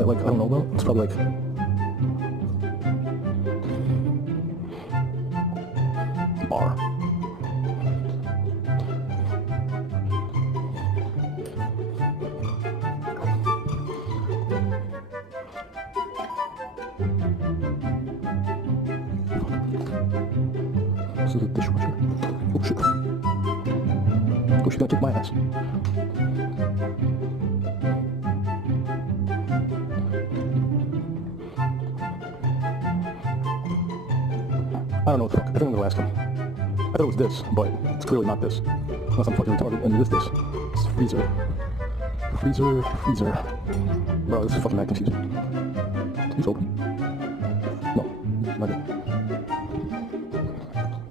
That, like, I don't know about. It's probably like bar. This is a dishwasher. Oh shit. Oh, she's gonna kick my ass. I don't know what the fuck. I think I'm gonna ask him. I thought it was this, but it's clearly not this. Unless I'm fucking retarded. And it is this. It's freezer. Freezer. Bro, this is fucking that confusing. Please open.